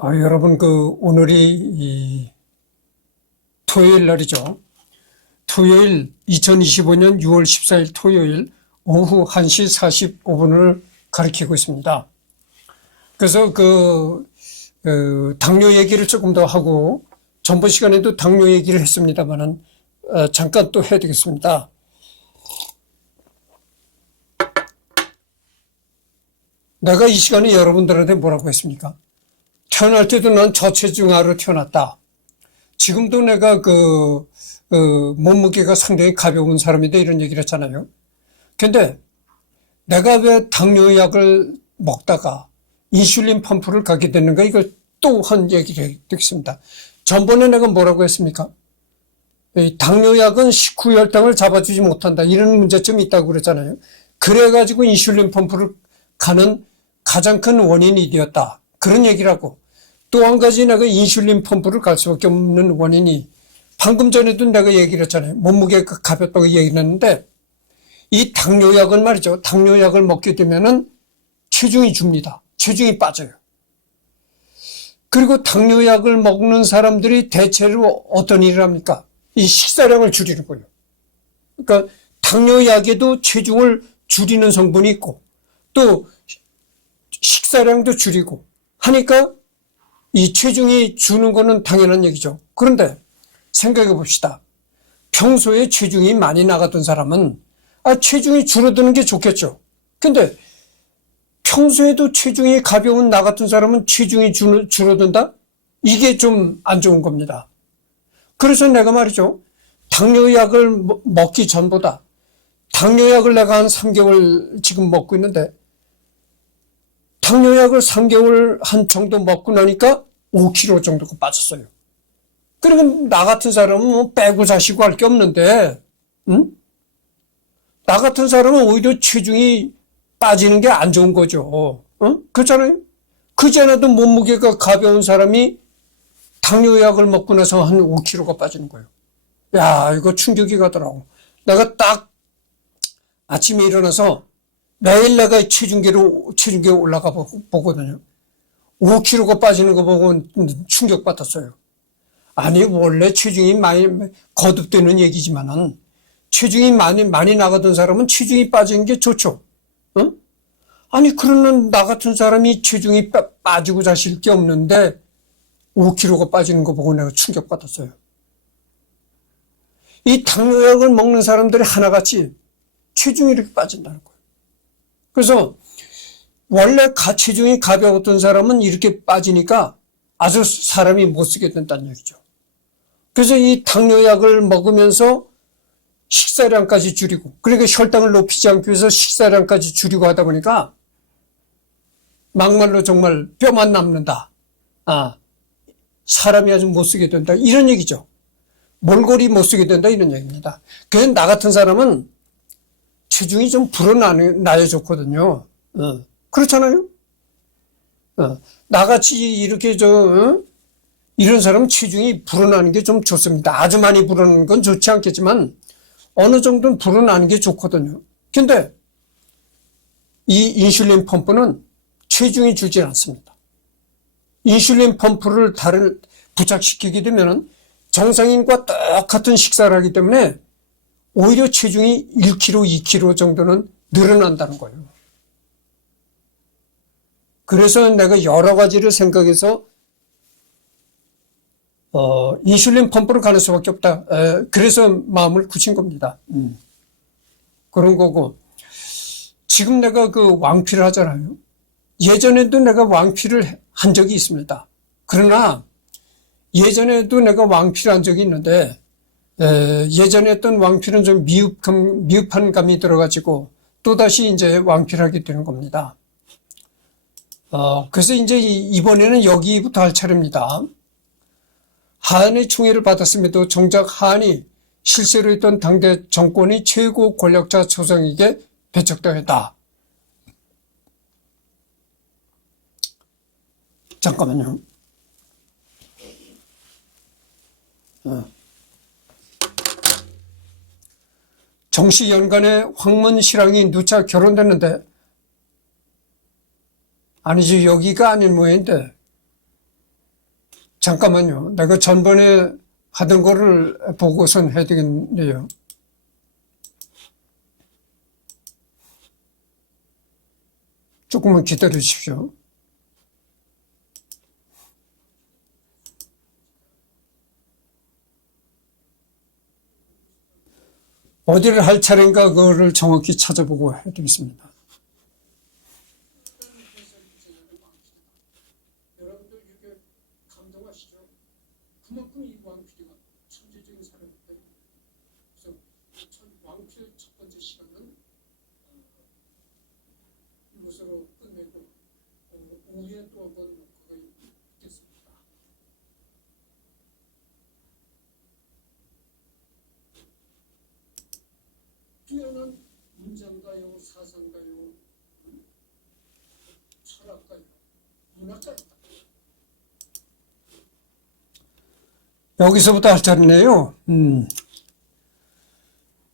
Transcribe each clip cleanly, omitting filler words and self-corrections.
여러분, 오늘이 토요일 날이죠. 토요일 2025년 6월 14일 토요일 오후 1시 45분을 가리키고 있습니다. 그래서 당뇨 얘기를 조금 더 하고, 전번 시간에도 당뇨 얘기를 했습니다만은, 잠깐 또 해야 되겠습니다. 내가 이 시간에 여러분들한테 뭐라고 했습니까? 태어날 때도 난 저체중아로 태어났다. 지금도 내가 몸무게가 상당히 가벼운 사람이다 이런 얘기를 했잖아요. 근데 내가 왜 당뇨약을 먹다가 인슐린 펌프를 가게 됐는가, 이걸 또 한 얘기를 듣겠습니다. 전번에 내가 뭐라고 했습니까? 당뇨약은 식후 혈당을 잡아주지 못한다, 이런 문제점이 있다고 그랬잖아요. 그래가지고 인슐린 펌프를 가는 가장 큰 원인이 되었다, 그런 얘기라고. 또 한 가지, 내가 인슐린 펌프를 갈 수밖에 없는 원인이, 방금 전에도 내가 얘기를 했잖아요. 몸무게가 가볍다고 얘기를 했는데, 이 당뇨약은 말이죠, 당뇨약을 먹게 되면은 체중이 줍니다. 체중이 빠져요. 그리고 당뇨약을 먹는 사람들이 대체로 어떤 일을 합니까? 이 식사량을 줄이는 거예요. 그러니까 당뇨약에도 체중을 줄이는 성분이 있고, 또 식사량도 줄이고 하니까 이 체중이 주는 거는 당연한 얘기죠. 그런데 생각해 봅시다. 평소에 체중이 많이 나가던 사람은 체중이 줄어드는 게 좋겠죠. 근데 평소에도 체중이 가벼운 나 같은 사람은 체중이 줄어든다? 이게 좀 안 좋은 겁니다. 그래서 내가 말이죠, 당뇨약을 먹기 전보다, 당뇨약을 내가 한 3개월 지금 먹고 있는데, 당뇨약을 3개월 한 정도 먹고 나니까 5kg 정도가 빠졌어요. 그러면 나 같은 사람은 뭐 빼고 자시고 할 게 없는데, 응? 나 같은 사람은 오히려 체중이 빠지는 게 안 좋은 거죠. 응? 그렇잖아요? 그전에도 몸무게가 가벼운 사람이 당뇨약을 먹고 나서 한 5kg가 빠지는 거예요. 야, 이거 충격이 가더라고. 내가 딱 아침에 일어나서 매일 내가 체중계 올라가 보거든요. 5kg가 빠지는 거 보고 충격받았어요. 아니, 원래 체중이 많이 거듭되는 얘기지만은, 체중이 많이 나가던 사람은 체중이 빠지는 게 좋죠. 응? 아니, 그러는 나 같은 사람이 체중이 빠지고 자실 게 없는데 5kg가 빠지는 거 보고 내가 충격받았어요. 이 당뇨약을 먹는 사람들이 하나같이 체중이 이렇게 빠진다는 거예요. 그래서 원래 체중이 가벼웠던 사람은 이렇게 빠지니까 아주 사람이 못 쓰게 된다는 얘기죠. 그래서 이 당뇨약을 먹으면서 식사량까지 줄이고, 그러니까 혈당을 높이지 않기 위해서 식사량까지 줄이고 하다 보니까 막말로 정말 뼈만 남는다. 사람이 아주 못 쓰게 된다, 이런 얘기죠. 몰골이 못 쓰게 된다, 이런 얘기입니다. 그래서 나 같은 사람은 체중이 좀 불어나야 좋거든요. 그렇잖아요? 나같이 이렇게 이런 사람은 체중이 불어나는 게 좀 좋습니다. 아주 많이 불어나는 건 좋지 않겠지만 어느 정도는 불어나는 게 좋거든요. 근데 이 인슐린 펌프는 체중이 주지 않습니다. 인슐린 펌프를 부착시키게 되면 정상인과 똑같은 식사를 하기 때문에 오히려 체중이 1kg, 2kg 정도는 늘어난다는 거예요. 그래서 내가 여러 가지를 생각해서 인슐린 펌프를 가는 수밖에 없다. 그래서 마음을 굳힌 겁니다. 그런 거고, 지금 내가 왕피를 하잖아요. 예전에도 내가 왕피를 한 적이 있습니다. 그러나 예전에도 내가 왕피를 한 적이 있는데, 예전에 했던 왕피는 좀 미흡한 감이 들어가지고 또다시 이제 왕피를 하게 되는 겁니다. 그래서 이제 이번에는 여기부터 할 차례입니다. 하한의 총애를 받았음에도 정작 하한이 실세로 있던 당대 정권이 최고 권력자 조정에게 배척당했다. 잠깐만요. 정씨 연간에 황문 신랑이 누차 결혼됐는데, 아니지, 여기가 아닌 모양인데, 잠깐만요. 내가 전번에 하던 거를 보고선 해야 되겠네요. 조금만 기다려 주십시오. 어디를 할 차례인가 그거를 정확히 찾아보고 해드리겠습니다. 여러분들 이렇게 감동하시죠? 그만큼 이 왕피디가 천재적인 사람인데, 그래서 왕피의 첫 번째 시간은 이것으로 끝내고 오후에 또 한번 그거 있겠습니다. 뛰어난 문장가요, 사상가요, 철학가요, 문학가요. 여기서부터 할 차례네요.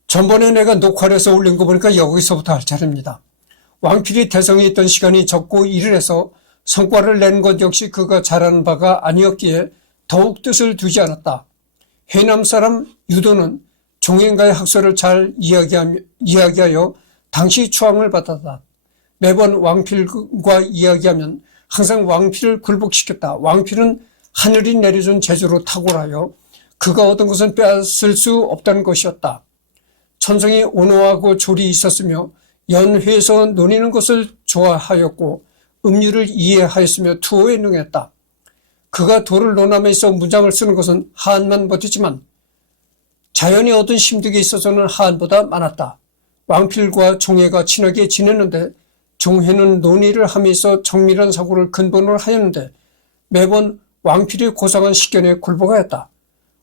전번에 내가 녹화를 해서 올린 거 보니까 여기서부터 할 차례입니다. 왕필이 대성에 있던 시간이 적고 일을 해서 성과를 낸 것 역시 그가 잘하는 바가 아니었기에 더욱 뜻을 두지 않았다. 해남 사람 유도는 종행가의 학설을 잘 이야기하여 당시 추앙을 받았다. 매번 왕필과 이야기하면 항상 왕필을 굴복시켰다. 왕필은 하늘이 내려준 재주로 탁월하여 그가 얻은 것은 빼앗을 수 없다는 것이었다. 천성이 온화하고 조리 있었으며 연회에서 노니는 것을 좋아하였고 음유를 이해하였으며 투호에 능했다. 그가 도를 논함에 있어 문장을 쓰는 것은 하한만 못했지만 자연이 얻은 심득에 있어서는 하한보다 많았다. 왕필과 종해가 친하게 지냈는데 종해는 논의를 함에 있어 정밀한 사고를 근본으로 하였는데 매번 왕필이 고상한 식견에 굴복하였다.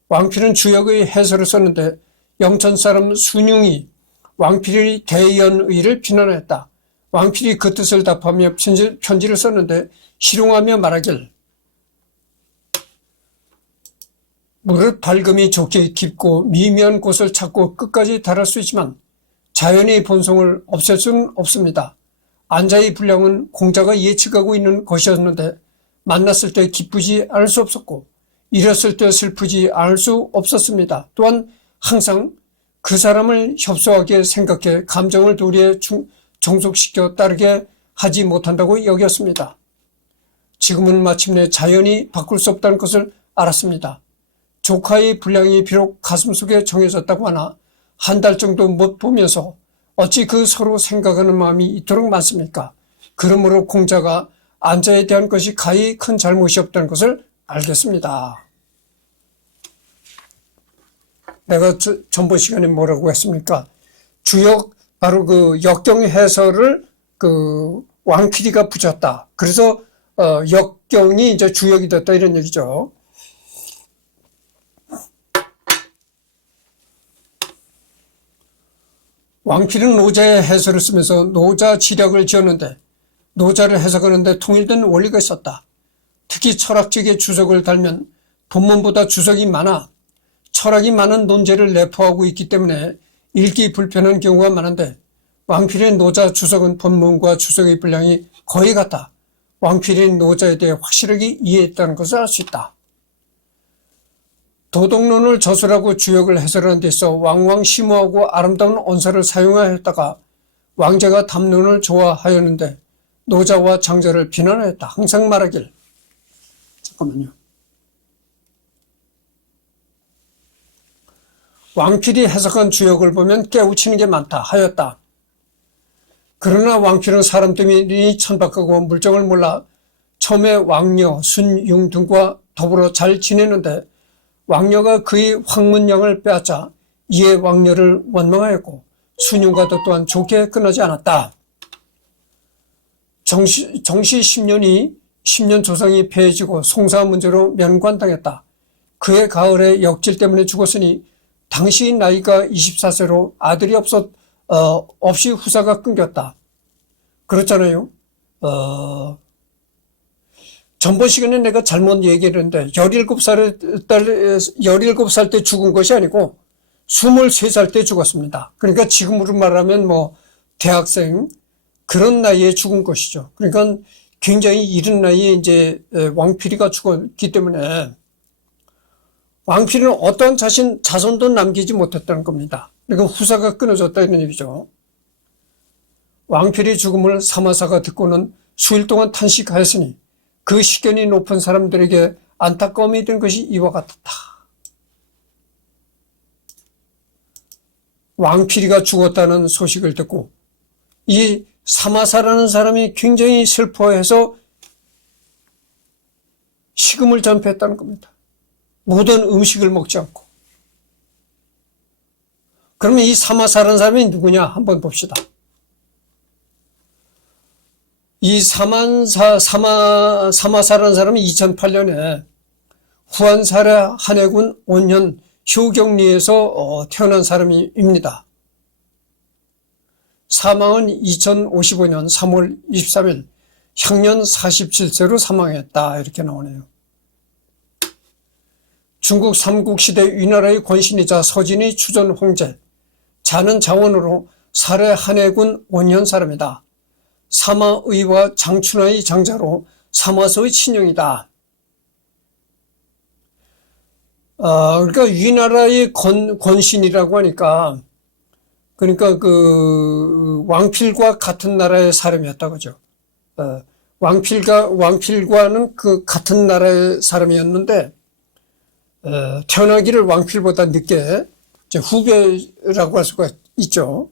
왕필은 주역의 해설을 썼는데 영천 사람 순융이 왕필의 대연의를 비난하였다. 왕필이 그 뜻을 답하며 편지를 썼는데 희롱하며 말하길 무릇 밝음이 좋게 깊고 미미한 곳을 찾고 끝까지 달할 수 있지만 자연의 본성을 없앨 수는 없습니다. 안자의 분량은 공자가 예측하고 있는 것이었는데 만났을 때 기쁘지 않을 수 없었고 잃었을 때 슬프지 않을 수 없었습니다. 또한 항상 그 사람을 협소하게 생각해 감정을 도리에 종속시켜 따르게 하지 못한다고 여겼습니다. 지금은 마침내 자연이 바꿀 수 없다는 것을 알았습니다. 조카의 분량이 비록 가슴속에 정해졌다고 하나 한 달 정도 못 보면서 어찌 그 서로 생각하는 마음이 이토록 많습니까? 그러므로 공자가 안자에 대한 것이 가히 큰 잘못이 없다는 것을 알겠습니다. 내가 전번 시간에 뭐라고 했습니까? 주역, 바로 그 역경 해설을 그 왕필이가 붙였다. 그래서 역경이 이제 주역이 됐다 이런 얘기죠. 왕필은 노자의 해설을 쓰면서 노자 지략을 지었는데 노자를 해석하는데 통일된 원리가 있었다. 특히 철학적인 주석을 달면 본문보다 주석이 많아 철학이 많은 논제를 내포하고 있기 때문에 읽기 불편한 경우가 많은데 왕필의 노자 주석은 본문과 주석의 분량이 거의 같다. 왕필이 노자에 대해 확실하게 이해했다는 것을 알 수 있다. 도덕론을 저술하고 주역을 해설하는 데 있어 왕왕 심오하고 아름다운 언사를 사용하였다가 왕자가 담론을 좋아하였는데 노자와 장자를 비난하였다. 항상 말하길 잠깐만요. 왕필이 해석한 주역을 보면 깨우치는 게 많다 하였다. 그러나 왕필은 사람들이 천박하고 물정을 몰라 처음에 왕녀, 순융 등과 더불어 잘 지내는데 왕녀가 그의 황문양을 빼앗자 이에 왕녀를 원망하였고 순융과도 또한 좋게 끝나지 않았다. 정시 10년 조상이 폐해지고 송사 문제로 면관당했다. 그의 가을에 역질 때문에 죽었으니 당시 나이가 24세로 아들이 없이 후사가 끊겼다. 그렇잖아요. 전번 시간에 내가 잘못 얘기를 했는데 17살 때 죽은 것이 아니고 23살 때 죽었습니다. 그러니까 지금으로 말하면 뭐 대학생 그런 나이에 죽은 것이죠. 그러니까 굉장히 이른 나이에 이제 왕필이가 죽었기 때문에 왕필이는 어떠한 자손도 남기지 못했다는 겁니다. 그러니까 후사가 끊어졌다 이런 얘기죠. 왕필이 죽음을 사마사가 듣고는 수일 동안 탄식하였으니 그 식견이 높은 사람들에게 안타까움이 된 것이 이와 같았다. 왕필이가 죽었다는 소식을 듣고 이 사마사라는 사람이 굉장히 슬퍼해서 식음을 전폐했다는 겁니다. 모든 음식을 먹지 않고. 그러면 이 사마사라는 사람이 누구냐 한번 봅시다. 이 사마사라는 사람은 2008년에 후한사라 한해군 온현 효경리에서 태어난 사람입니다. 사망은 2055년 3월 23일 향년 47세로 사망했다 이렇게 나오네요. 중국 삼국시대 위나라의 권신이자 서진의 추전 황제, 자는 자원으로 사례 한해군 온현 사람이다. 사마의와 장춘하의 장자로 사마서의 친형이다. 그러니까 위나라의 권신이라고 하니까 그러니까 그 왕필과 같은 나라의 사람이었다 그죠. 왕필과는 그 같은 나라의 사람이었는데 태어나기를 왕필보다 늦게 이제 후배라고 할 수가 있죠.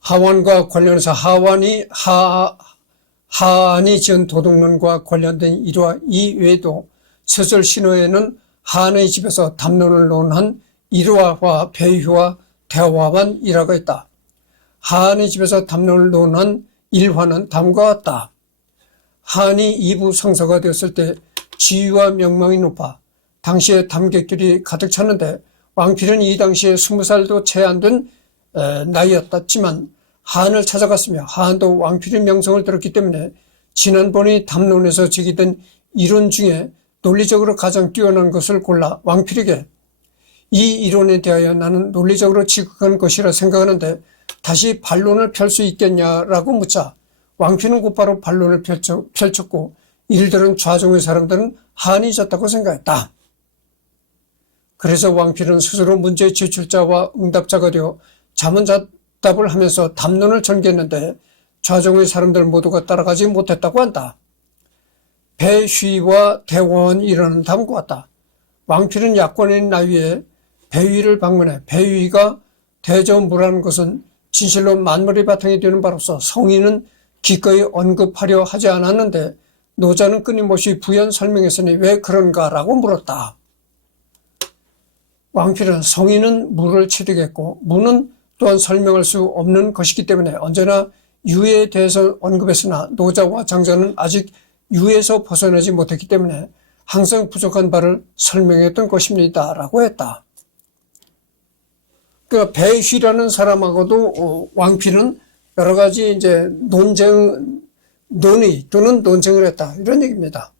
하완과 관련해서 하한이 지은 도덕론과 관련된 일화 이외에도 서절 신화에는 하한의 집에서 담론을 논한 일화와 배휴와 대화만 일화가 있다. 하한의 집에서 담론을 논한 일화는 다음과 같다. 하한이 이부 성서가 되었을 때 지위와 명망이 높아 당시에 담객들이 가득 찼는데 왕필은 이 당시에 20살도 채 안 된 나이였지만 하한을 찾아갔으며 하한도 왕필의 명성을 들었기 때문에 지난번에 담론에서 제기된 이론 중에 논리적으로 가장 뛰어난 것을 골라 왕필에게 이 이론에 대하여 나는 논리적으로 지극한 것이라 생각하는데 다시 반론을 펼 수 있겠냐라고 묻자 왕필은 곧바로 반론을 펼쳤고 이를 좌종의 사람들은 하한이 졌다고 생각했다. 그래서 왕필은 스스로 문제 제출자와 응답자가 되어 자문자답을 하면서 담론을 전개했는데 좌종의 사람들 모두가 따라가지 못했다고 한다. 배휘와 대화원 일어나는 다음과 같다. 왕필은 약권인 나위에 배휘를 방문해 배휘가 대저무라는 것은 진실로 만물의 바탕이 되는 바로서 성인은 기꺼이 언급하려 하지 않았는데 노자는 끊임없이 부연 설명했으니 왜 그런가라고 물었다. 왕필은 성인은 무를 취득했고 무는 또한 설명할 수 없는 것이기 때문에 언제나 유에 대해서 언급했으나 노자와 장자는 아직 유에서 벗어나지 못했기 때문에 항상 부족한 바를 설명했던 것입니다 라고 했다. 그러니까 배휘라는 사람하고도 왕필은 여러 가지 이제 논의 또는 논쟁을 했다 이런 얘기입니다.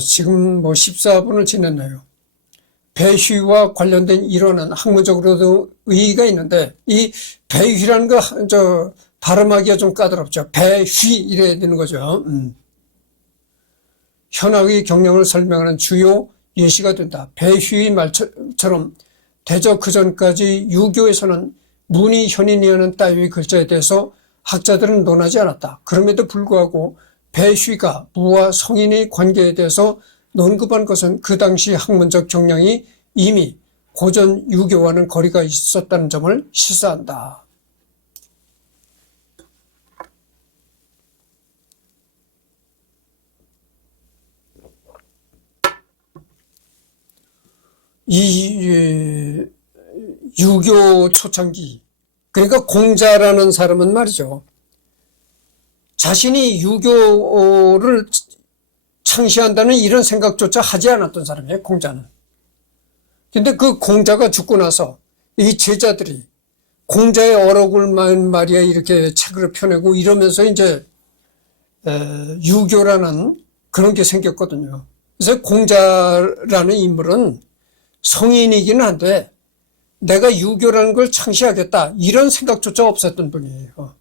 지금 14분을 지났네요. 배휘와 관련된 이론은 학문적으로도 의의가 있는데 이 배휘라는 거 발음하기가 좀 까다롭죠. 배휘 이래야 되는 거죠. 현학의 경영을 설명하는 주요 예시가 된다. 배휘의 말처럼 대저 그전까지 유교에서는 문이 현인이라는 따위의 글자에 대해서 학자들은 논하지 않았다. 그럼에도 불구하고 배휘가 무와 성인의 관계에 대해서 논급한 것은 그 당시 학문적 경향이 이미 고전 유교와는 거리가 있었다는 점을 시사한다. 이 유교 초창기, 그러니까 공자라는 사람은 말이죠. 자신이 유교를 창시한다는 이런 생각조차 하지 않았던 사람이에요, 공자는. 근데 그 공자가 죽고 나서 이 제자들이 공자의 어록을 말이야 이렇게 책을 펴내고 이러면서 이제 유교라는 그런 게 생겼거든요. 그래서 공자라는 인물은 성인이기는 한데 내가 유교라는 걸 창시하겠다 이런 생각조차 없었던 분이에요.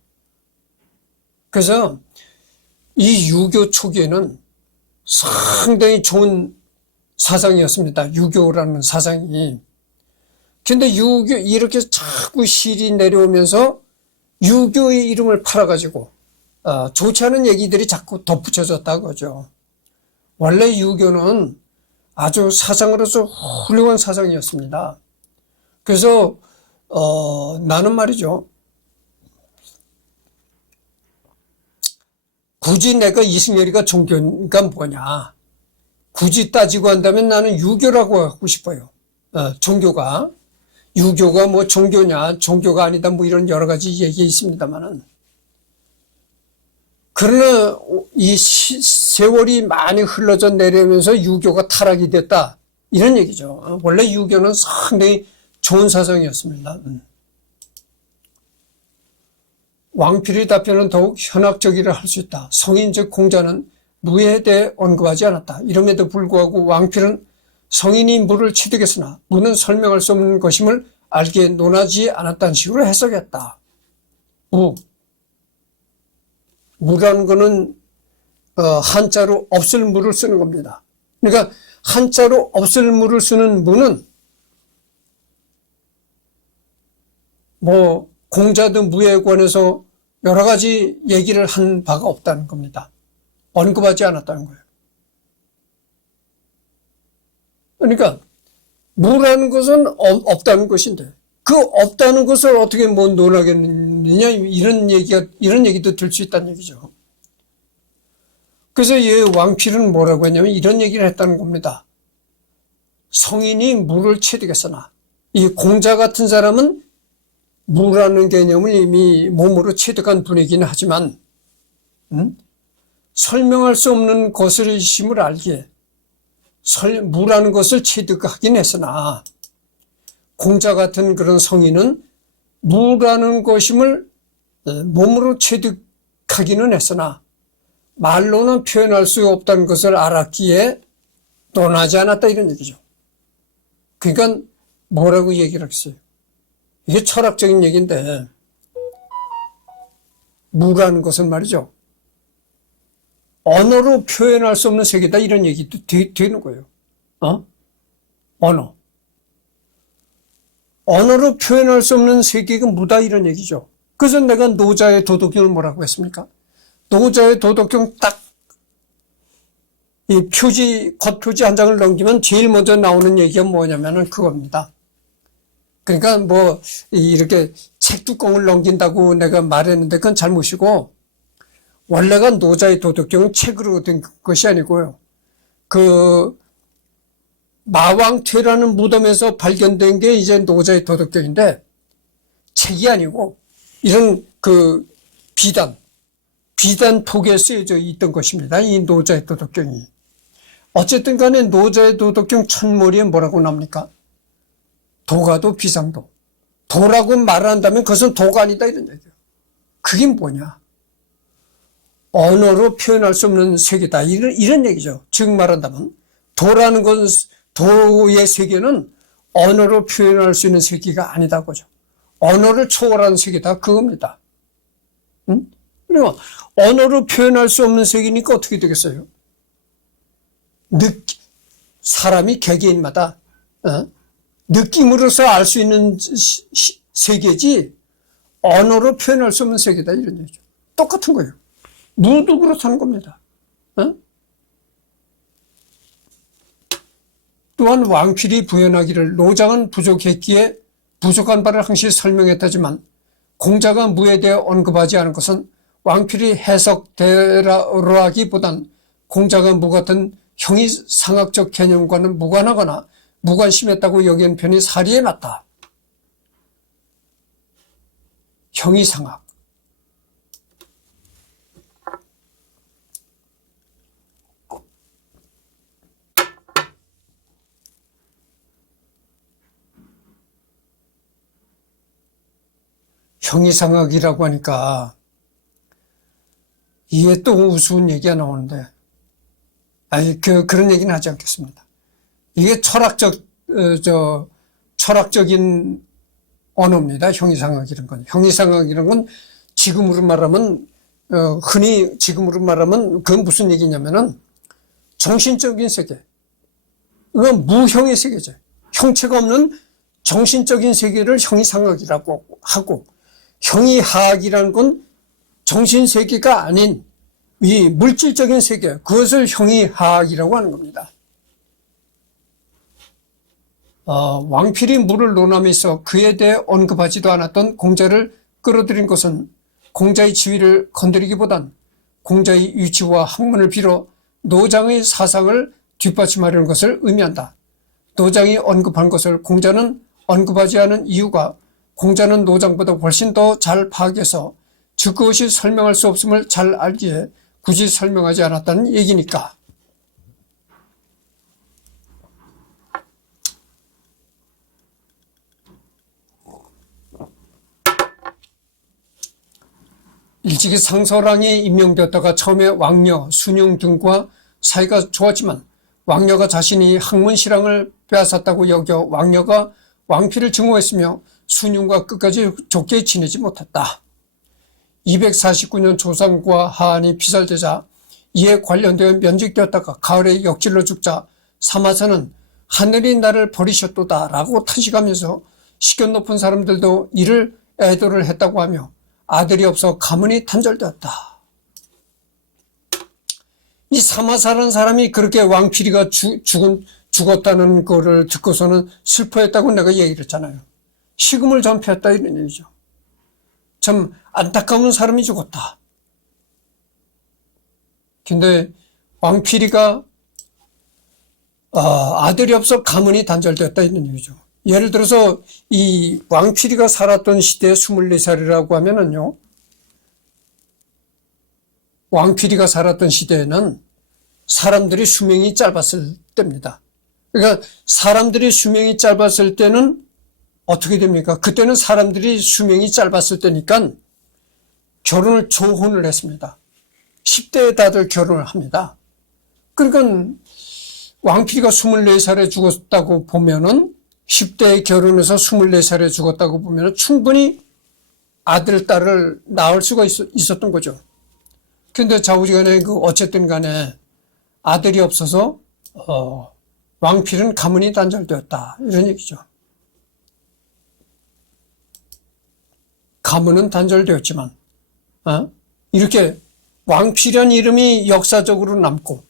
그래서 이 유교 초기에는 상당히 좋은 사상이었습니다. 유교라는 사상이. 근데 유교 이렇게 자꾸 실이 내려오면서 유교의 이름을 팔아가지고 좋지 않은 얘기들이 자꾸 덧붙여졌다 그죠. 원래 유교는 아주 사상으로서 훌륭한 사상이었습니다. 그래서 나는 말이죠. 굳이 내가 이승열이가 종교가 뭐냐. 굳이 따지고 한다면 나는 유교라고 하고 싶어요. 종교가. 유교가 뭐 종교냐, 종교가 아니다, 뭐 이런 여러 가지 얘기 있습니다만은. 그러나 이 세월이 많이 흘러져 내려오면서 유교가 타락이 됐다. 이런 얘기죠. 원래 유교는 상당히 좋은 사상이었습니다. 왕필의 답변은 더욱 현학적이라 할 수 있다. 성인 즉 공자는 무에 대해 언급하지 않았다. 이름에도 불구하고 왕필은 성인이 무를 취득했으나 무는 설명할 수 없는 것임을 알기에 논하지 않았다는 식으로 해석했다. 무라는 거는 한자로 없을 무를 쓰는 겁니다. 그러니까 한자로 없을 무를 쓰는 무는 뭐 공자도 무에 관해서 여러 가지 얘기를 한 바가 없다는 겁니다. 언급하지 않았다는 거예요. 그러니까 무라는 것은 없다는 것인데 그 없다는 것을 어떻게 뭐 논하겠느냐 이런 얘기도 들 수 있다는 얘기죠. 그래서 이 왕필은 뭐라고 했냐면 이런 얘기를 했다는 겁니다. 성인이 무를 취득했으나 이 공자 같은 사람은 무라는 개념을 이미 몸으로 취득한 분이기는 하지만 설명할 수 없는 것을심을 알기에 무라는 것을 취득하긴 했으나 공자 같은 그런 성인은 무라는 것임을 몸으로 취득하기는 했으나 말로는 표현할 수 없다는 것을 알았기에 논하지 않았다 이런 얘기죠. 그러니까 뭐라고 얘기를 했어요. 이게 철학적인 얘기인데 무라는 것은 말이죠. 언어로 표현할 수 없는 세계다 이런 얘기도 되는 거예요. 언어. 언어로 표현할 수 없는 세계가 무다 이런 얘기죠. 그래서 내가 노자의 도덕경을 뭐라고 했습니까? 노자의 도덕경 딱 이 겉표지 한 장을 넘기면 제일 먼저 나오는 얘기가 뭐냐면은 그겁니다. 그러니까 뭐 이렇게 책 뚜껑을 넘긴다고 내가 말했는데 그건 잘못이고 원래가 노자의 도덕경은 책으로 된 것이 아니고요. 그 마왕퇴라는 무덤에서 발견된 게 이제 노자의 도덕경인데 책이 아니고 이런 그 비단폭에 쓰여져 있던 것입니다. 이 노자의 도덕경이. 어쨌든 간에 노자의 도덕경 첫머리에 뭐라고 나옵니까? 도가도 비상도. 도라고 말을 한다면 그것은 도가 아니다 이런 얘기예요. 그게 뭐냐? 언어로 표현할 수 없는 세계다. 이런 얘기죠. 즉 말한다면 도라는 건 도의 세계는 언어로 표현할 수 있는 세계가 아니다 그죠. 언어를 초월한 세계다 그겁니다. 그리고 언어로 표현할 수 없는 세계니까 어떻게 되겠어요? 사람이 개개인마다 느낌으로서 알 수 있는 세계지 언어로 표현할 수 없는 세계다 이런 얘기죠. 똑같은 거예요. 무도 그렇다는 겁니다. 또한 왕필이 부연하기를 노장은 부족했기에 부족한 바를 항시 설명했다지만 공자가 무에 대해 언급하지 않은 것은 왕필이 해석대로 하기보단 공자가 무 같은 형이상학적 개념과는 무관하거나 무관심했다고 여긴 편이 사리에 맞다. 형이상학. 형이상학이라고 하니까 이게 또 우스운 얘기가 나오는데, 아니, 그런 얘기는 하지 않겠습니다. 이게 철학적인 언어입니다. 형이상학 이런 건. 형이상학 이런 건 지금으로 말하면, 흔히 지금으로 말하면 그건 무슨 얘기냐면은 정신적인 세계. 이건 무형의 세계죠. 형체가 없는 정신적인 세계를 형이상학이라고 하고, 형이하학이라는 건 정신세계가 아닌 이 물질적인 세계, 그것을 형이하학이라고 하는 겁니다. 왕필이 물을 논하면서 그에 대해 언급하지도 않았던 공자를 끌어들인 것은 공자의 지위를 건드리기보단 공자의 위치와 학문을 빌어 노장의 사상을 뒷받침하려는 것을 의미한다. 노장이 언급한 것을 공자는 언급하지 않은 이유가 공자는 노장보다 훨씬 더 잘 파악해서 즉 그것이 설명할 수 없음을 잘 알기에 굳이 설명하지 않았다는 얘기니까. 일찍이 상서랑에 임명되었다가 처음에 왕녀, 순용 등과 사이가 좋았지만 왕녀가 자신이 학문 실랑을 빼앗았다고 여겨 왕녀가 왕필을 증오했으며 순용과 끝까지 좋게 지내지 못했다. 249년 조상과 하한이 피살되자 이에 관련되어 면직되었다가 가을에 역질러 죽자 사마사는 하늘이 나를 버리셨도다 라고 탄식하면서 식견 높은 사람들도 이를 애도를 했다고 하며 아들이 없어 가문이 단절되었다. 이 사마사라는 사람이 그렇게 왕필이가 죽었다는 거를 듣고서는 슬퍼했다고 내가 얘기를 했잖아요. 식음을 전폐했다 이런 얘기죠. 참 안타까운 사람이 죽었다. 근데 왕필이가 아들이 없어 가문이 단절되었다 이런 얘기죠. 예를 들어서 이 왕필이가 살았던 시대에 24살이라고 하면은요, 왕필이가 살았던 시대에는 사람들이 수명이 짧았을 때입니다. 그러니까 사람들이 수명이 짧았을 때는 어떻게 됩니까? 그때는 사람들이 수명이 짧았을 때니까 결혼을 조혼을 했습니다. 10대에 다들 결혼을 합니다. 그러니까 왕필이가 24살에 죽었다고 보면은 10대에 결혼해서 24살에 죽었다고 보면 충분히 아들, 딸을 낳을 수가 있었던 거죠. 근데 좌우지간에 어쨌든 간에 아들이 없어서, 왕필은 가문이 단절되었다. 이런 얘기죠. 가문은 단절되었지만, 이렇게 왕필이라는 이름이 역사적으로 남고,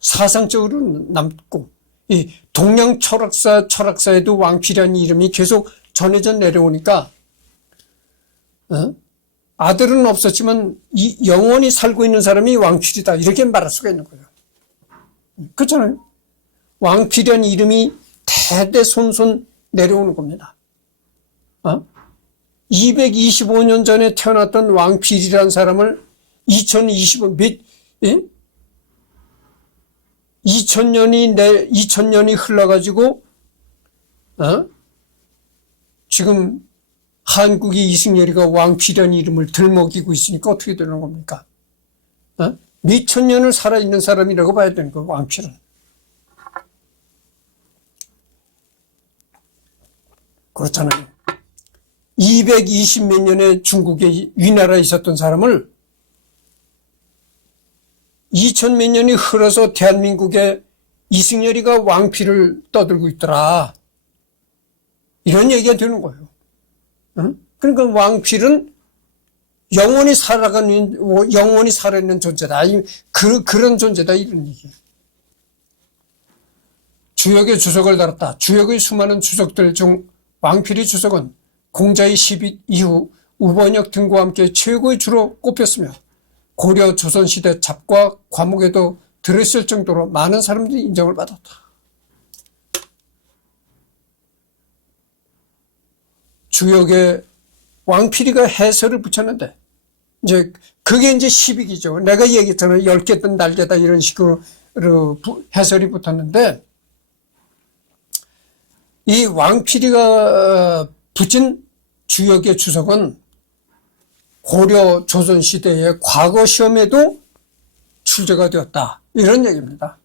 사상적으로 남고, 이 동양 철학사에도 왕필이라는 이름이 계속 전해져 내려오니까, 아들은 없었지만 영원히 살고 있는 사람이 왕필이다. 이렇게 말할 수가 있는 거예요. 그렇잖아요. 왕필이라는 이름이 대대손손 내려오는 겁니다. 225년 전에 태어났던 왕필이라는 사람을 2000년이 흘러가지고, 지금 한국의 이승열이가 왕필이라는 이름을 들먹이고 있으니까 어떻게 되는 겁니까? 몇천 년을 살아있는 사람이라고 봐야 되는 거예요, 왕필은. 그렇잖아요. 220몇 년에 중국의 위나라에 있었던 사람을 2000몇 년이 흘러서 대한민국의 이승열이가 왕필을 떠들고 있더라. 이런 얘기가 되는 거예요. 그러니까 왕필은 영원히 살아있는 존재다. 그런 존재다. 이런 얘기예요. 주역의 주석을 달았다. 주역의 수많은 주석들 중 왕필의 주석은 공자의 시비 이후 우번역 등과 함께 최고의 주로 꼽혔으며 고려 조선시대 잡과 과목에도 들었을 정도로 많은 사람들이 인정을 받았다. 주역에 왕필이가 해설을 붙였는데, 그게 이제 시빅이죠. 내가 얘기했잖아요. 10개든 날개다 이런 식으로 해설이 붙었는데, 이 왕필이가 붙인 주역의 주석은 고려 조선시대의 과거 시험에도 출제가 되었다. 이런 얘기입니다.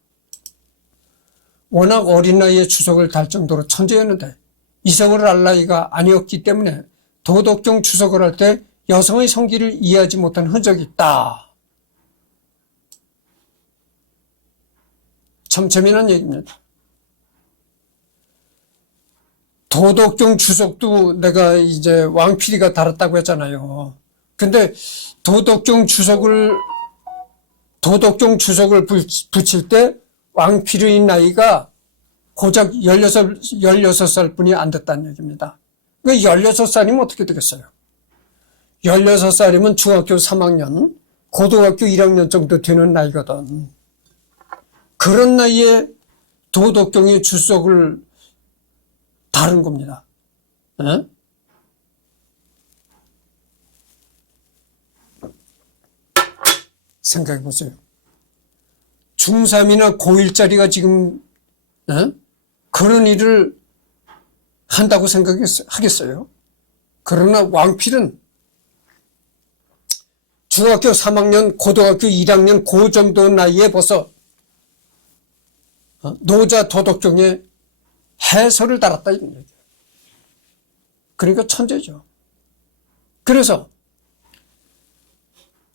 워낙 어린 나이에 주석을 달 정도로 천재였는데 이성을 알 나이가 아니었기 때문에 도덕경 주석을 할 때 여성의 성기를 이해하지 못한 흔적이 있다. 참 재미난 얘기입니다. 도덕경 주석도 내가 이제 왕필이가 달았다고 했잖아요. 근데 도덕경 주석을 붙일 때 왕필의 나이가 고작 16살 뿐이 안 됐다는 얘기입니다. 그러니까 16살이면 어떻게 되겠어요? 16살이면 중학교 3학년, 고등학교 1학년 정도 되는 나이거든. 그런 나이에 도덕경의 주석을 다른 겁니다. 에? 생각해 보세요. 중3이나 고1짜리가 지금 그런 일을 한다고 생각하겠어요? 그러나 왕필은 중학교 3학년, 고등학교 1학년 그 정도 나이에 벌써 노자 도덕경의 해설을 달았다 이런 얘기예요. 그러니까 천재죠. 그래서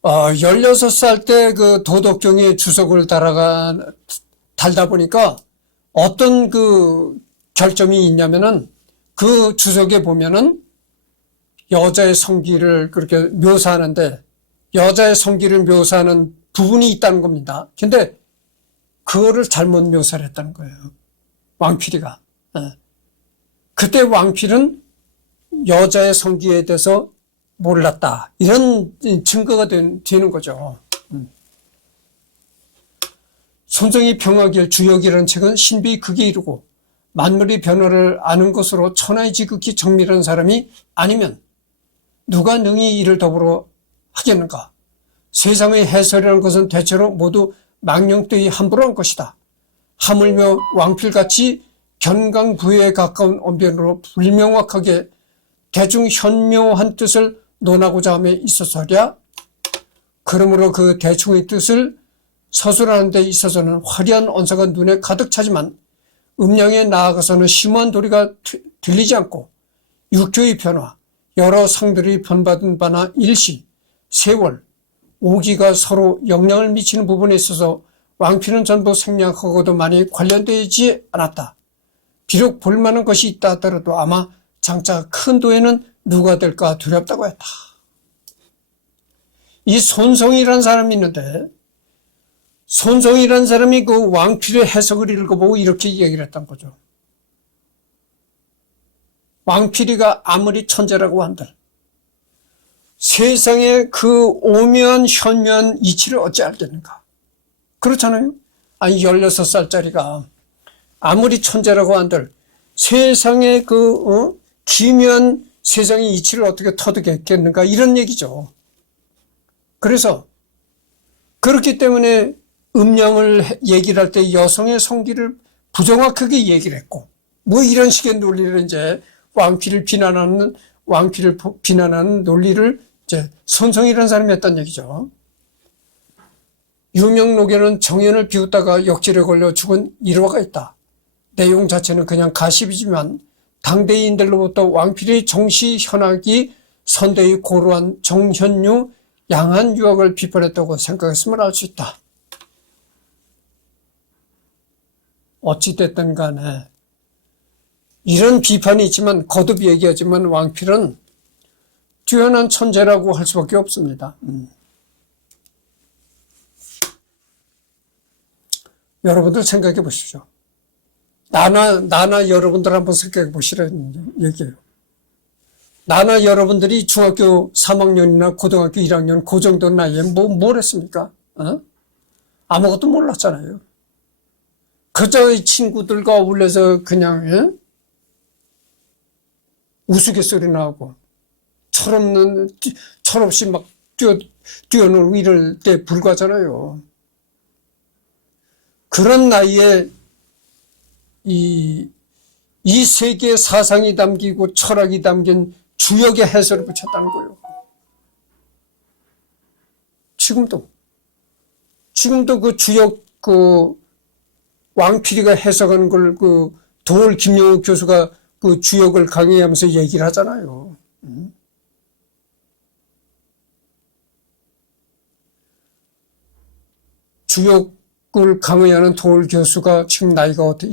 16살 때 그 도덕경의 주석을 달다 보니까 어떤 그 결점이 있냐면은 그 주석에 보면은 여자의 성기를 그렇게 묘사하는데 여자의 성기를 묘사하는 부분이 있다는 겁니다. 근데 그거를 잘못 묘사를 했다는 거예요. 왕필이가. 그때 왕필은 여자의 성기에 대해서 몰랐다. 이런 증거가 되는 거죠. 손정희 평화길 주역이라는 책은 신비의 극에 이르고 만물의 변화를 아는 것으로 천하의 지극히 정밀한 사람이 아니면 누가 능히 이를 더불어 하겠는가. 세상의 해설이라는 것은 대체로 모두 망령되이 함부로 한 것이다. 하물며 왕필같이 견강부에 가까운 언변으로 불명확하게 대중 현묘한 뜻을 논하고자 함에 있어서랴. 그러므로 그 대충의 뜻을 서술하는 데 있어서는 화려한 언사가 눈에 가득 차지만 음량에 나아가서는 심오한 도리가 들리지 않고 육교의 변화, 여러 상들이 변받은 바나 일시, 세월, 오기가 서로 영향을 미치는 부분에 있어서 왕필은 전부 생략하고도 많이 관련되지 않았다. 비록 볼만한 것이 있다 하더라도 아마 장차 큰 도에는 누가 될까 두렵다고 했다. 이 손성이라는 사람이 있는데 손성이라는 사람이 그 왕필의 해석을 읽어보고 이렇게 얘기를 했던 거죠. 왕필이가 아무리 천재라고 한들 세상의 그 오묘한 현묘한 이치를 어찌 알겠는가. 그렇잖아요. 아니 16살짜리가 아무리 천재라고 한들 세상의 그 기묘한 세상의 이치를 어떻게 터득했겠는가 이런 얘기죠. 그래서 그렇기 때문에 음양을 얘기를 할 때 여성의 성기를 부정확하게 얘기를 했고 뭐 이런 식의 논리를 이제 왕필을 비난하는 논리를 이제 손성이라는 사람이 했단 얘기죠. 유명록에는 정연을 비웃다가 역질에 걸려 죽은 일화가 있다. 내용 자체는 그냥 가십이지만 당대인들로부터 왕필의 정시 현학이 선대의 고루한 정현유 양한 유학을 비판했다고 생각했음을 알 수 있다. 어찌됐든 간에 이런 비판이 있지만 거듭 얘기하지만 왕필은 뛰어난 천재라고 할 수밖에 없습니다. 여러분들 생각해 보십시오. 나나 여러분들 한번 생각해 보시라는 얘기예요. 나나 여러분들이 중학교 3학년이나 고등학교 1학년 그 정도 나이에 뭘 했습니까? 아무것도 몰랐잖아요. 그저 친구들과 어울려서 그냥 우스갯소리 나오고 철없이 막 뛰어놀고 이럴 때 불과하잖아요. 그런 나이에 이 세계의 사상이 담기고 철학이 담긴 주역의 해설을 붙였다는 거예요. 지금도 그 주역 그 왕필이가 해석하는 걸 그 도올 김영욱 교수가 그 주역을 강의하면서 얘기를 하잖아요. 주역을 강의하는 도올 교수가 지금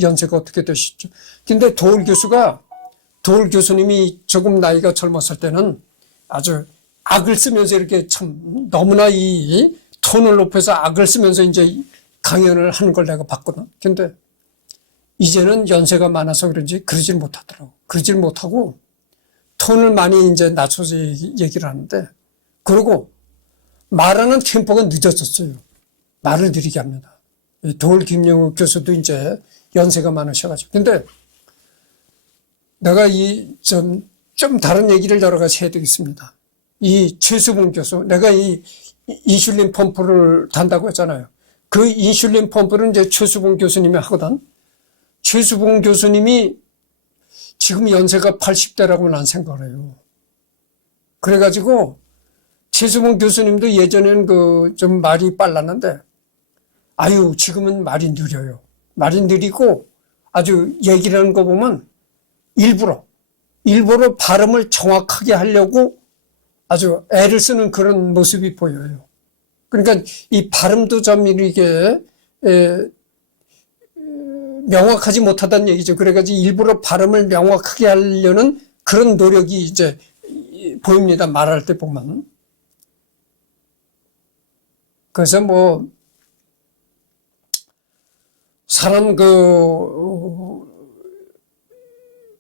연세가 어떻게 되시죠? 근데 도올 교수님이 조금 나이가 젊었을 때는 아주 악을 쓰면서 이렇게 참 너무나 이 톤을 높여서 악을 쓰면서 이제 강연을 하는 걸 내가 봤거든. 근데 이제는 연세가 많아서 그런지 그러질 못하더라고. 그러질 못하고 톤을 많이 이제 낮춰서 얘기를 하는데, 그리고 말하는 템포가 늦어졌어요. 말을 느리게 합니다. 도올 김영욱 교수도 이제 연세가 많으셔가지고. 근데 내가 좀 다른 얘기를 여러 가지 해야 되겠습니다. 이 최수봉 교수, 내가 이 인슐린 펌프를 단다고 했잖아요. 그 인슐린 펌프는 이제 최수봉 교수님이 하거든. 최수봉 교수님이 지금 연세가 80대라고 난 생각을 해요. 그래가지고 최수봉 교수님도 예전에는 좀 말이 빨랐는데, 아유, 지금은 말이 느려요. 말이 느리고 아주 얘기를 하는 거 보면 일부러 발음을 정확하게 하려고 아주 애를 쓰는 그런 모습이 보여요. 그러니까 이 발음도 좀 이렇게 명확하지 못하다는 얘기죠. 그래가지고 일부러 발음을 명확하게 하려는 그런 노력이 이제 보입니다. 말할 때 보면. 그래서 뭐 사람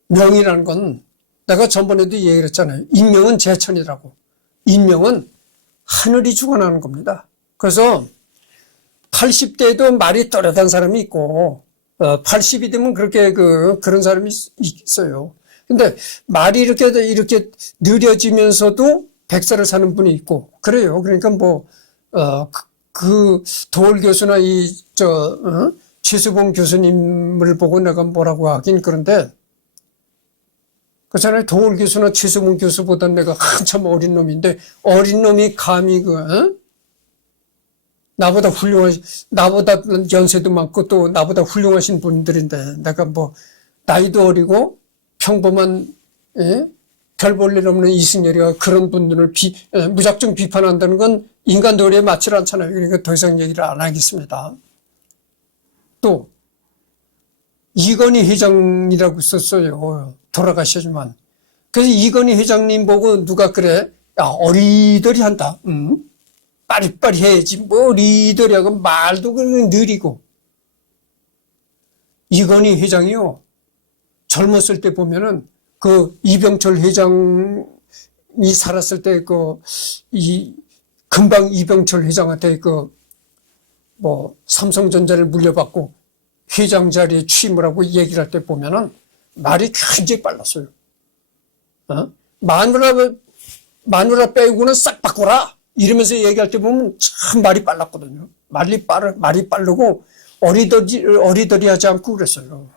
명이라는 건 내가 전번에도 얘기를 했잖아요. 인명은 제천이라고. 인명은 하늘이 주관하는 겁니다. 그래서 80대에도 말이 또렷한 사람이 있고 80이 되면 그렇게 그런 사람이 있어요. 근데 말이 이렇게 느려지면서도 100살을 사는 분이 있고 그래요. 그러니까 뭐 도올 교수나 최수봉 교수님을 보고 내가 뭐라고 하긴 그런데, 그렇잖아요. 도올 교수나 최수봉 교수보다 내가 한참 어린 놈인데, 어린 놈이 감히 나보다 연세도 많고 또 나보다 훌륭하신 분들인데, 내가 뭐, 나이도 어리고 평범한, 별 볼 일 없는 이승열이가 그런 분들을 무작정 비판한다는 건 인간 도리에 맞지 않잖아요. 그러니까 더 이상 얘기를 안 하겠습니다. 또 이건희 회장이라고 있었어요. 돌아가셨지만. 그래서 이건희 회장님 보고 누가 그래, 야, 어리더리한다. 빠리빠리해야지. 뭐 어리더리하고 말도 그냥 느리고. 이건희 회장이요, 젊었을 때 보면은 이병철 회장이 살았을 때 금방 이병철 회장한테 삼성전자를 물려받고 회장 자리에 취임을 하고 얘기를 할 때 보면은 말이 굉장히 빨랐어요. 마누라 빼고는 싹 바꿔라! 이러면서 얘기할 때 보면 참 말이 빨랐거든요. 말이 빠르고 어리더리하지 않고 그랬어요.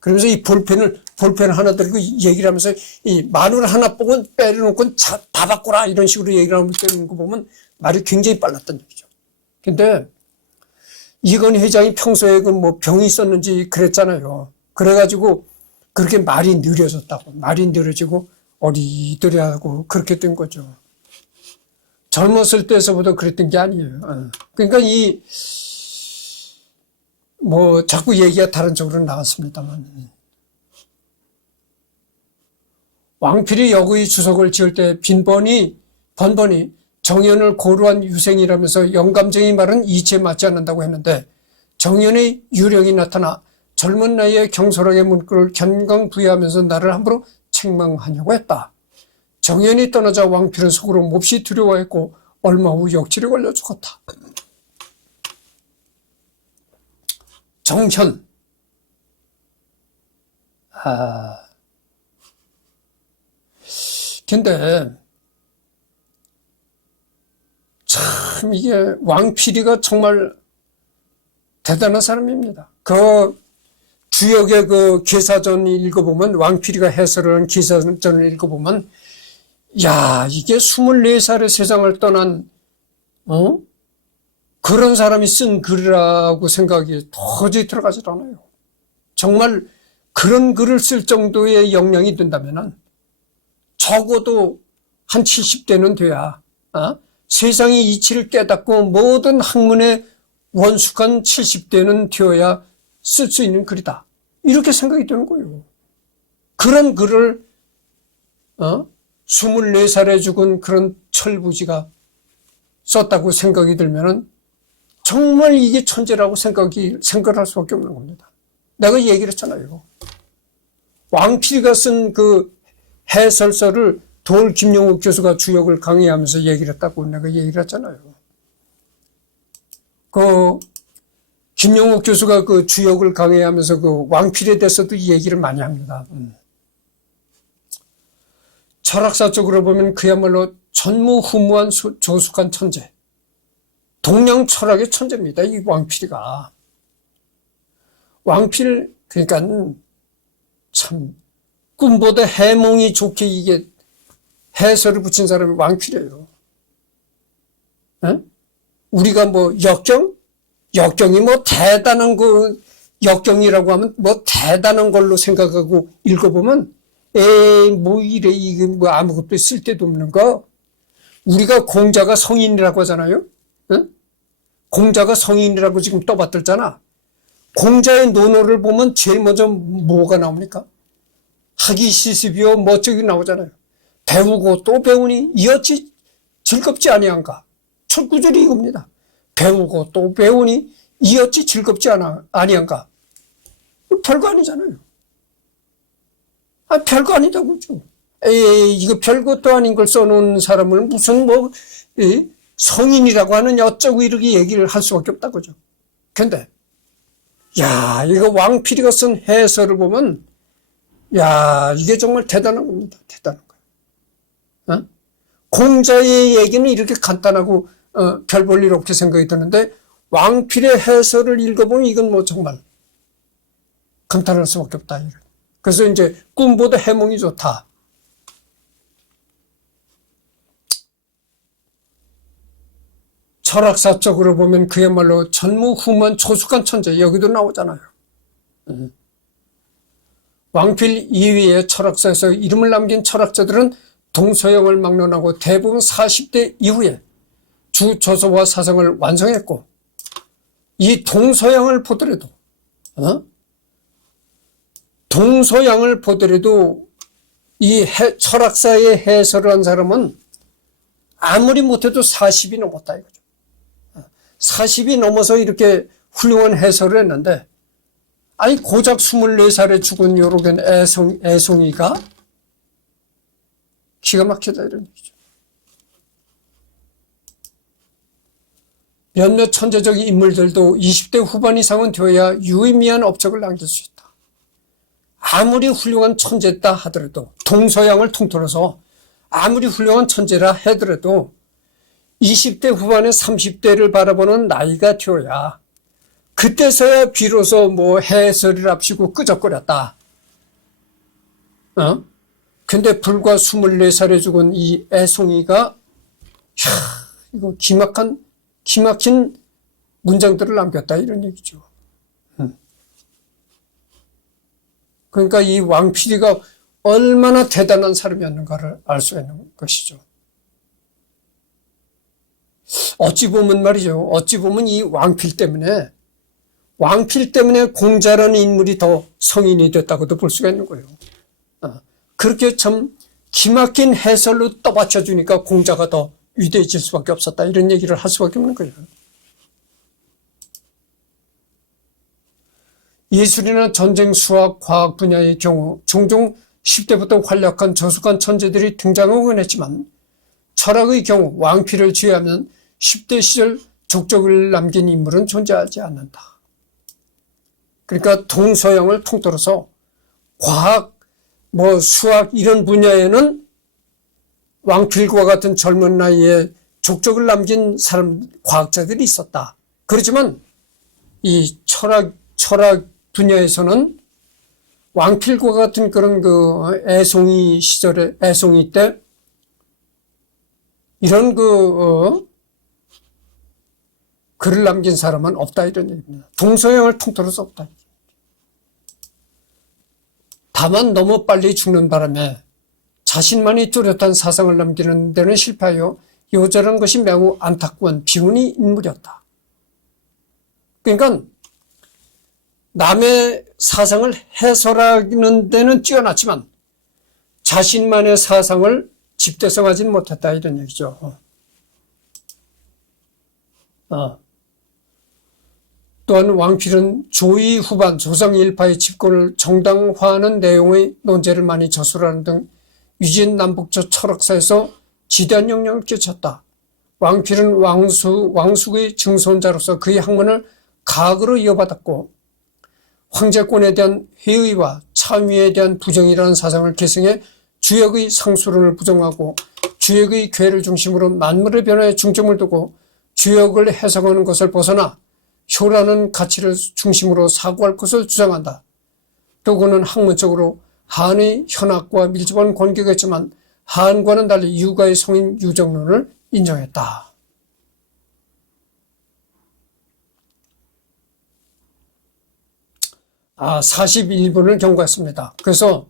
그러면서 이 볼펜 하나 들고 얘기를 하면서 이 마누라 하나 빼놓고 다 바꿔라! 이런 식으로 얘기를 하는 거 보면 말이 굉장히 빨랐던 얘기죠. 근데 이건희 회장이 평소에 병이 있었는지 그랬잖아요. 그래가지고 그렇게 말이 느려졌다고. 말이 느려지고 어리더리하고 그렇게 된 거죠. 젊었을 때서부터 그랬던 게 아니에요. 그러니까 자꾸 얘기가 다른 쪽으로 나왔습니다만. 왕필이 여구의 주석을 지을 때 번번이 정연을 고루한 유생이라면서 영감쟁이 말은 이치에 맞지 않는다고 했는데, 정연의 유령이 나타나 젊은 나이에 경솔하게 문구를 견강부회하면서 나를 함부로 책망하냐고 했다. 정연이 떠나자 왕필은 속으로 몹시 두려워했고 얼마 후 역질에 걸려 죽었다. 정현. 근데 참 이게 왕필이가 정말 대단한 사람입니다. 주역의 기사전을 읽어보면, 왕필이가 해설을 한 기사전을 읽어보면, 야, 이게 24살에 세상을 떠난 어? 그런 사람이 쓴 글이라고 생각이 도저히 들어가질 않아요. 정말 그런 글을 쓸 정도의 역량이 된다면은 적어도 한 70대는 돼야 세상의 이치를 깨닫고 모든 학문에 원숙한 70대는 되어야 쓸 수 있는 글이다. 이렇게 생각이 되는 거예요. 그런 글을 24살에 죽은 그런 철부지가 썼다고 생각이 들면은 정말 이게 천재라고 생각할 수밖에 없는 겁니다. 내가 얘기를 했잖아요. 왕필이가 쓴 그 해설서를 돌 김용욱 교수가 주역을 강의하면서 얘기를 했다고 내가 얘기를 했잖아요. 그 김용욱 교수가 그 주역을 강의하면서 그 왕필에 대해서도 얘기를 많이 합니다. 철학사적으로 보면 그야말로 전무후무한 조숙한 천재. 동양 철학의 천재입니다. 이 왕필이가. 왕필, 그러니까 참 꿈보다 해몽이 좋게 이게 해설을 붙인 사람이 왕필이에요. 에? 우리가 뭐 역경이 뭐 대단한 역경이라고 하면 뭐 대단한 걸로 생각하고 읽어보면 에이 뭐 이래 이게 뭐 아무것도 쓸데도 없는 거. 우리가 공자가 성인이라고 하잖아요. 에? 공자가 성인이라고 지금 떠받들잖아. 공자의 논어를 보면 제일 먼저 뭐가 나옵니까? 학이 시습이요 멋쩍이 나오잖아요. 배우고 또 배우니 이어지 즐겁지 아니한가. 첫 구절이 이겁니다. 배우고 또 배우니 이어지 즐겁지 아니한가. 별거 아니잖아요. 별거 아니다고 그죠. 에이 이거 별것도 아닌 걸 써놓은 사람을 무슨 뭐 성인이라고 하는 어쩌고 이렇게 얘기를 할 수밖에 없다 그죠. 근데 야 이거 왕필이가 쓴 해설을 보면 야 이게 정말 대단한 겁니다. 대단한 거예요. 공자의 얘기는 이렇게 간단하고 별 볼 일 없게 생각이 드는데 왕필의 해설을 읽어보면 이건 뭐 정말 감탄할 수밖에 없다. 그래서 이제 꿈보다 해몽이 좋다. 철학사적으로 보면 그야말로 전무후무한 조숙한 천재 여기도 나오잖아요. 왕필 이외의 철학사에서 이름을 남긴 철학자들은 동서양을 막론하고 대부분 40대 이후에 주저서와 사상을 완성했고 이 동서양을 보더라도 이 철학사의 해설을 한 사람은 아무리 못해도 40이 넘었다 이거죠. 40이 넘어서 이렇게 훌륭한 해설을 했는데 아니 고작 24살에 죽은 요렇게 애송이가 기가 막히다 이런 얘기죠. 몇몇 천재적 인물들도 20대 후반 이상은 되어야 유의미한 업적을 남길 수 있다. 아무리 훌륭한 천재다 하더라도 동서양을 통틀어서 아무리 훌륭한 천재라 하더라도 20대 후반에 30대를 바라보는 나이가 되어야 그때서야 비로소 뭐 해설을 앞시고 끄적거렸다. 근데 불과 24살에 죽은 이 애송이가 이거 기막힌 문장들을 남겼다 이런 얘기죠. 그러니까 이 왕필이가 얼마나 대단한 사람이었는가를 알 수가 있는 것이죠. 어찌 보면 말이죠. 어찌 보면 이 왕필 때문에 공자라는 인물이 더 성인이 됐다고도 볼 수가 있는 거예요. 그렇게 참 기막힌 해설로 떠받쳐주니까 공자가 더 위대해질 수밖에 없었다. 이런 얘기를 할 수밖에 없는 거예요. 예술이나 전쟁, 수학, 과학 분야의 경우 종종 10대부터 활약한 저숙한 천재들이 등장하곤 했지만 철학의 경우 왕필을 제외하면 10대 시절 족적을 남긴 인물은 존재하지 않는다. 그러니까 동서양을 통틀어서 과학, 수학 이런 분야에는 왕필과 같은 젊은 나이에 족적을 남긴 과학자들이 있었다. 그렇지만 이 철학 분야에서는 왕필과 같은 그런 애송이 시절에, 애송이 때 이런 글을 남긴 사람은 없다 이런 얘기입니다. 동서양을 통틀어 서 없다. 다만 너무 빨리 죽는 바람에 자신만이 뚜렷한 사상을 남기는 데는 실패하여 요절한 것이 매우 안타까운 비운이 인물이었다. 그러니까 남의 사상을 해설하는 데는 뛰어났지만 자신만의 사상을 집대성하지는 못했다 이런 얘기죠. 또한 왕필은 조이 후반 조상 일파의 집권을 정당화하는 내용의 논제를 많이 저술하는 등 위진 남북조 철학사에서 지대한 영향을 끼쳤다. 왕필은 왕숙의 증손자로서 그의 학문을 가학으로 이어받았고 황제권에 대한 회의와 참의에 대한 부정이라는 사상을 계승해 주역의 상수론을 부정하고 주역의 괴를 중심으로 만물의 변화에 중점을 두고 주역을 해석하는 것을 벗어나 효라는 가치를 중심으로 사고할 것을 주장한다. 또 그는 학문적으로 한의 현학과 밀접한 관계가 있지만 한과는 달리 유가의 성인 유정론을 인정했다. 41분을 경과했습니다. 그래서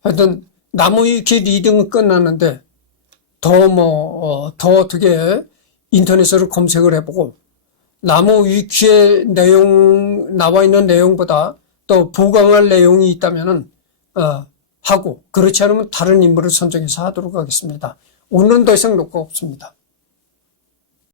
하여튼 나무위키 리딩은 끝났는데 더 어떻게 인터넷으로 검색을 해보고 나무위키의 나와 있는 내용보다 또 보강할 내용이 있다면은 하고 그렇지 않으면 다른 인물을 선정해서 하도록 하겠습니다. 오늘은 더 이상 녹화가 없습니다.